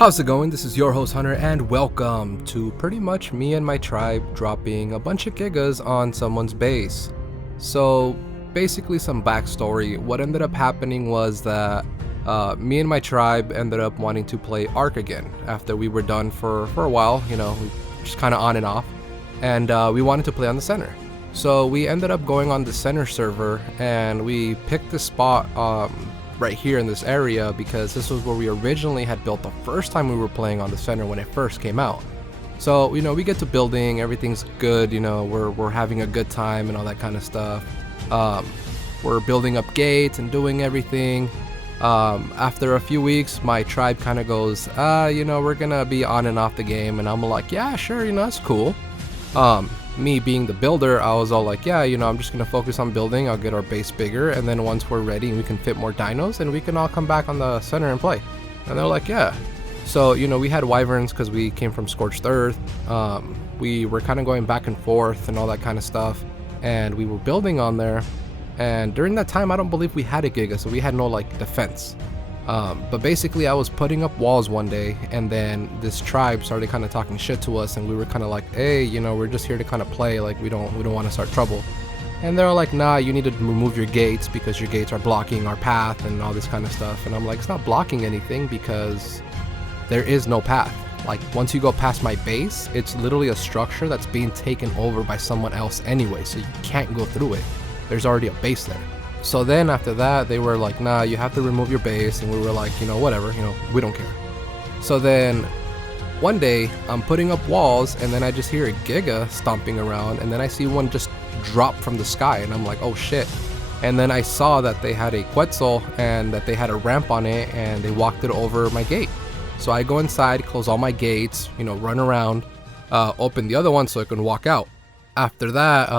How's it going? This is your host Hunter and welcome to pretty much me and my tribe dropping a bunch of gigas on someone's base. So basically some backstory. What ended up happening was that me and my tribe ended up wanting to play Ark again after we were done for a while, just kind of on and off. And we wanted to play on the center. So we ended up going on the center server and we picked the spot right here in this area because this was where we originally had built the first time we were playing on the center when it first came out. So we get to building, everything's good, we're having a good time and all that kind of stuff. We're building up gates and doing everything. After a few weeks, my tribe kind of goes, we're gonna be on and off the game, and I'm like, yeah, sure, that's cool. Me being the builder, I was all like, yeah, I'm just gonna focus on building. I'll get our base bigger, and then once we're ready and we can fit more dinos, and we can all come back on the center and play. And they're like, yeah. So we had wyverns because we came from scorched earth. We were kind of going back and forth and all that kind of stuff, and we were building on there. And during that time, I don't believe we had a giga, so we had no defense. But basically I was putting up walls one day, and then this tribe started kind of talking shit to us, and we were kind of like, hey, we're just here to kind of play, we don't want to start trouble. And they're like, nah, you need to remove your gates because your gates are blocking our path and all this kind of stuff. And I'm like, it's not blocking anything because there is no path. Once you go past my base, it's literally a structure that's being taken over by someone else anyway, so you can't go through it. There's already a base there. So then after that, they were like, nah, you have to remove your base. And we were like, whatever, we don't care. So then one day I'm putting up walls, and then I just hear a giga stomping around, and then I see one just drop from the sky, and I'm like, oh shit. And then I saw that they had a Quetzal and that they had a ramp on it, and they walked it over my gate. So I go inside, close all my gates, run around, open the other one so I can walk out. After that,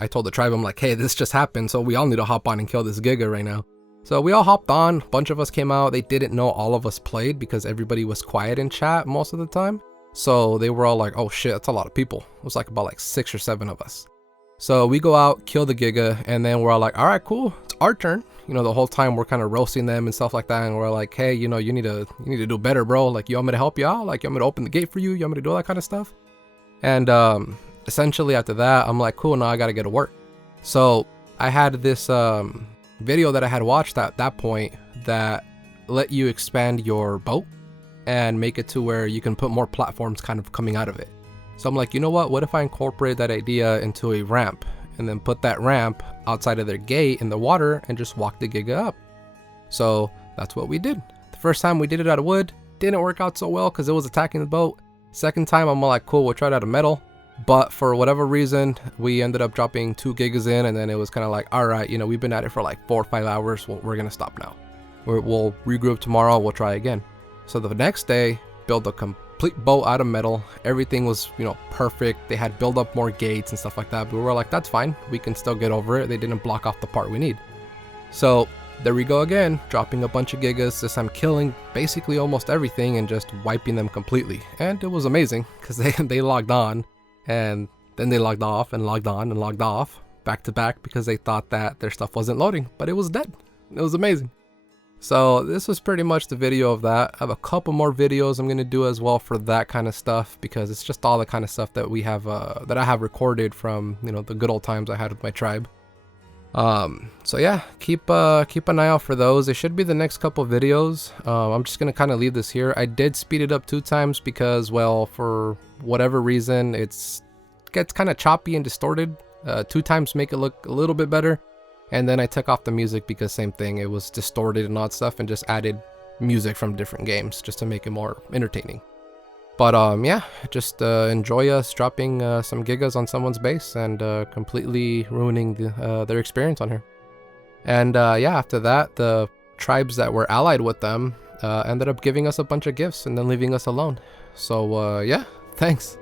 I told the tribe, I'm like, hey, this just happened, so we all need to hop on and kill this giga right now. So we all hopped on, a bunch of us came out. They didn't know all of us played because everybody was quiet in chat most of the time. So they were all like, oh shit, that's a lot of people. It was about 6 or 7 of us. So we go out, kill the giga, and then we're all like, all right, cool, it's our turn. The whole time we're kind of roasting them and stuff like that, and we're like, hey, you need to do better, bro. You want me to help you out? You want me to open the gate for you? You want me to do all that kind of stuff? And essentially after that, I'm like, cool, now I gotta get to work. So I had this video that I had watched at that point that let you expand your boat and make it to where you can put more platforms kind of coming out of it. So I'm like, you know what if I incorporate that idea into a ramp and then put that ramp outside of their gate in the water and just walk the giga up? So that's what we did. The first time we did it out of wood, didn't work out so well because it was attacking the boat. Second time I'm like, cool, we'll try it out of metal. But for whatever reason, we ended up dropping 2 gigas in, and then it was kind of like, all right, we've been at it for 4 or 5 hours. We're going to stop now. We'll regroup tomorrow. We'll try again. So the next day, build a complete boat out of metal. Everything was, perfect. They had built up more gates and stuff like that. But we were like, that's fine. We can still get over it. They didn't block off the part we need. So there we go again, dropping a bunch of gigas. This time killing basically almost everything and just wiping them completely. And it was amazing because they logged on. And then they logged off and logged on and logged off back to back because they thought that their stuff wasn't loading, but it was dead. It was amazing. So this was pretty much the video of that. I have a couple more videos I'm going to do as well for that kind of stuff because it's just all the kind of stuff that we have, that I have recorded from, the good old times I had with my tribe. So yeah, keep an eye out for those. They should be the next couple videos. I'm just going to kind of leave this here. I did speed it up 2 times because, well, for whatever reason, gets kind of choppy and distorted. 2 times make it look a little bit better. And then I took off the music because same thing, it was distorted and all that stuff, and just added music from different games just to make it more entertaining. But yeah, just enjoy us dropping some gigas on someone's base and completely ruining their experience on here. And yeah, after that, the tribes that were allied with them ended up giving us a bunch of gifts and then leaving us alone. So yeah, thanks.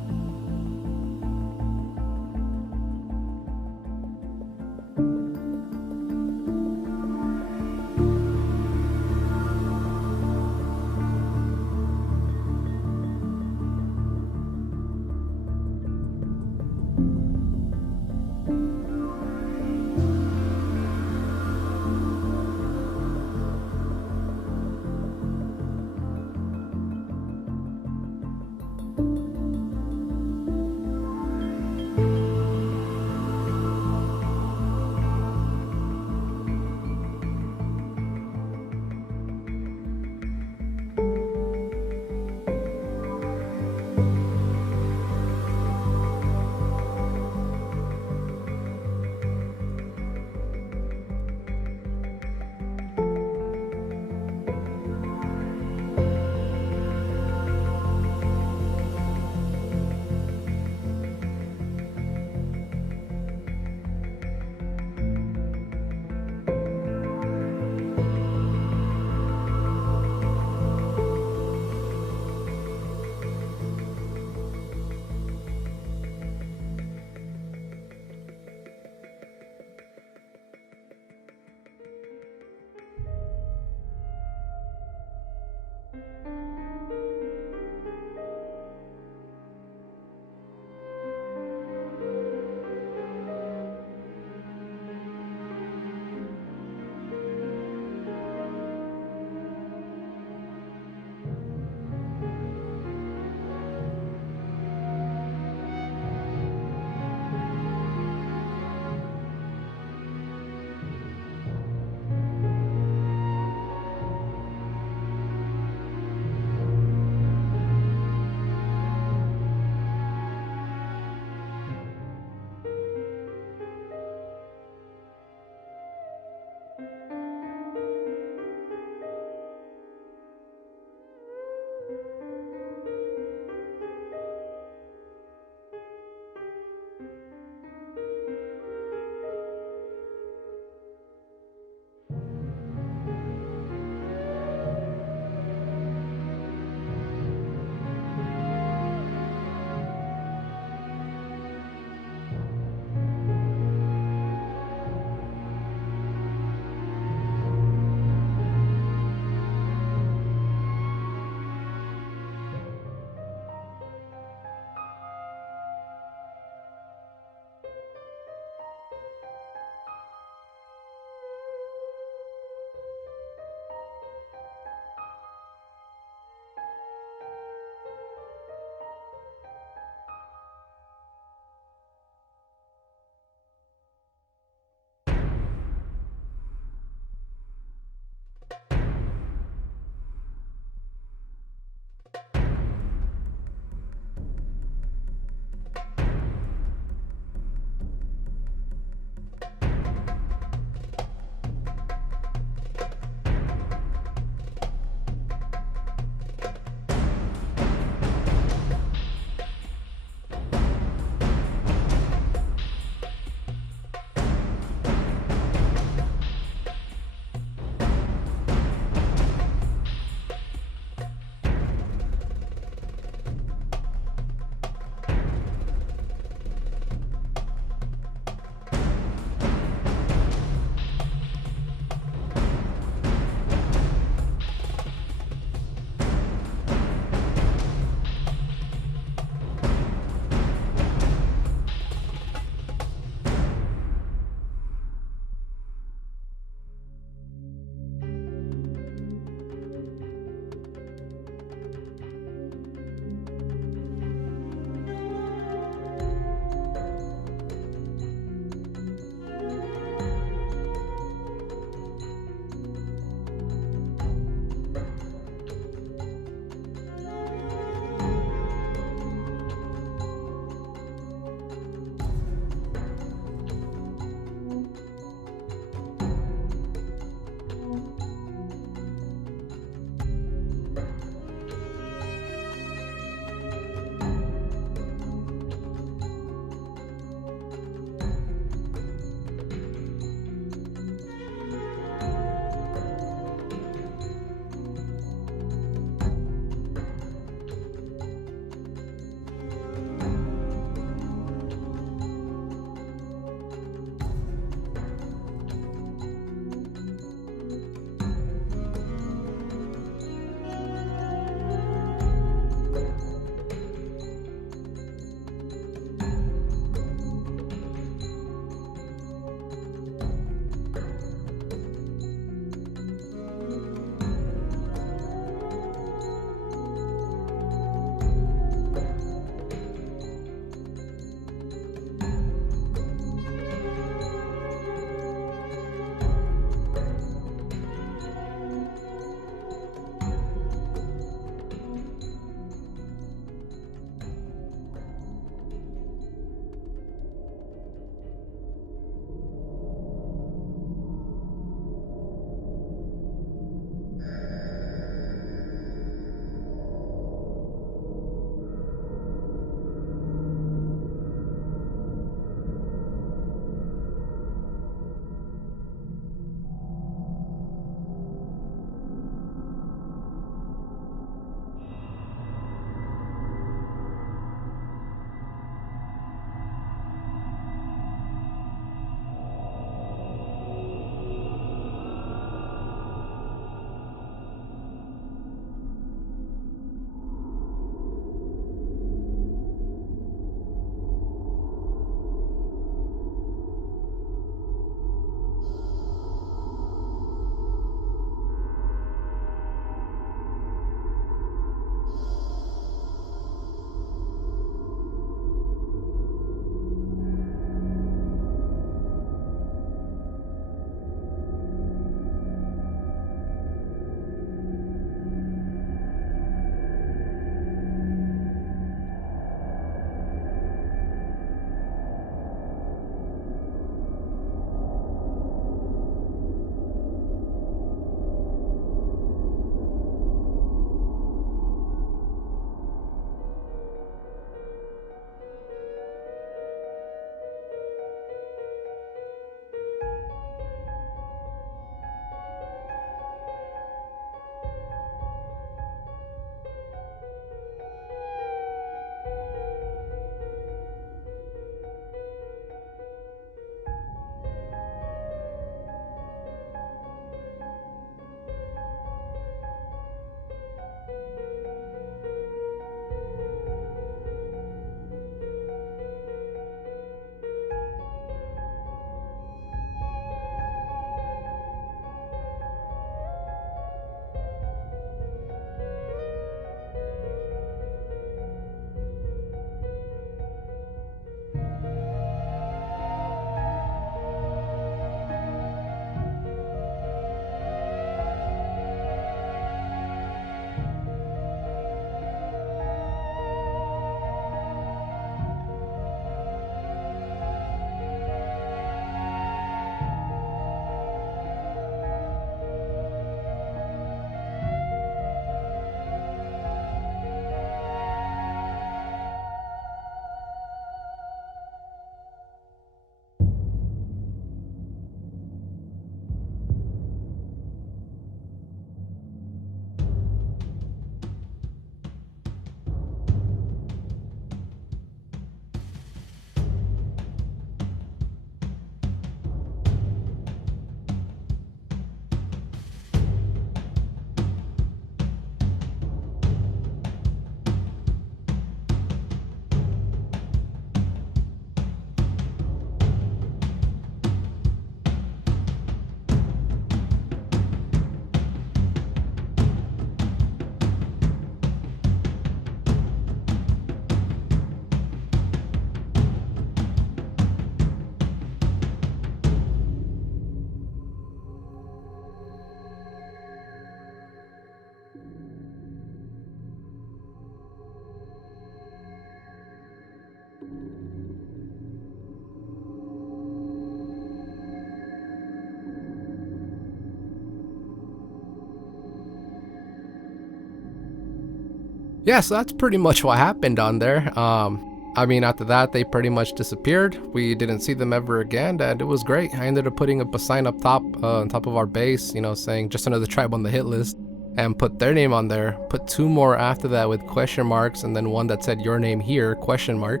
Yeah, so that's pretty much what happened on there. I mean, after that, they pretty much disappeared. We didn't see them ever again, and it was great. I ended up putting up a sign up top, on top of our base, you know, saying just another tribe on the hit list, and put their name on there. Put two more after that with question marks, and then one that said your name here, question mark.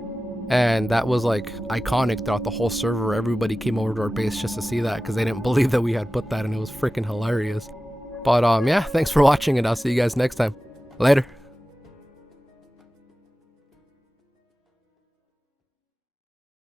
And that was like iconic throughout the whole server. Everybody came over to our base just to see that because they didn't believe that we had put that, and it was freaking hilarious. But yeah, thanks for watching, and I'll see you guys next time. Later.